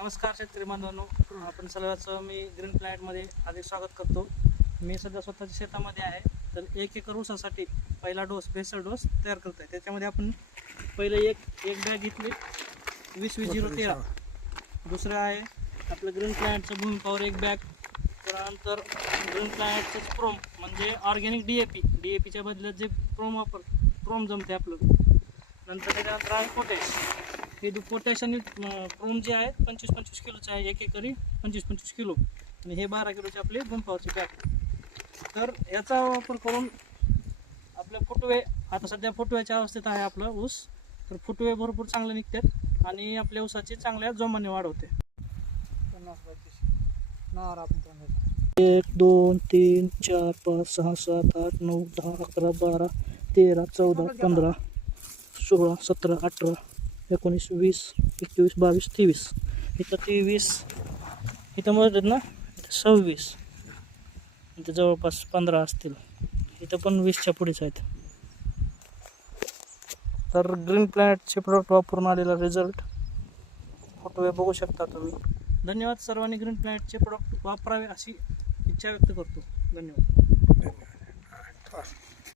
नमस्कार शेतकरी बांधवांनो, आपण सर्वांचं मी ग्रीन प्लॅनेटमध्ये अधिक स्वागत करतो. मी सध्या स्वतःच्या शेतामध्ये आहे. तर 1 एकर ऊसासाठी पहिला डोस बेसल डोस तयार करतो आहे. त्याच्यामध्ये आपण पहिले एक बॅग घेतली 20-20-013. दुसरं आहे आपलं ग्रीन प्लॅनेटचं भूमी पॉवर एक बॅग. त्यानंतर ग्रीन प्लॅनेटचं प्रोम म्हणजे ऑर्गॅनिक DAPच्या बदल्यात जे प्रोम जमते आपलं. नंतर त्याच्यानंतर आहे पोटॅश. हे पोटॅश आणि प्रोम जे आहेत 25-25 किलोचे आहे. 1 एकरी 25-25 किलो आणि हे 12 किलोचे आपले भूमपावरचे बॅग. तर याचा वापर करून आपले फुटवे, आता सध्या फुटव्याच्या अवस्थेत आहे आपलं ऊस. तर फुटवे भरपूर चांगले निघतात आणि आपल्या ऊसाची चांगल्या जोमाने वाढ होते. 1 2 3 4 5 6 7 8 9 10 11 12 13 14 15 16 17 18 19 20 21 22 23. इथं 23, इथं म्हणतात ना 26, इथं जवळपास 15 असतील. इथं पण 20च्या पुढेच आहेत. तर ग्रीन प्लॅनेटचे प्रोडक्ट वापरून आलेला रिझल्ट फोटो बघू शकता तुम्ही. धन्यवाद. सर्वांनी ग्रीन प्लॅनेटचे प्रोडक्ट वापरावे अशी इच्छा व्यक्त करतो. धन्यवाद.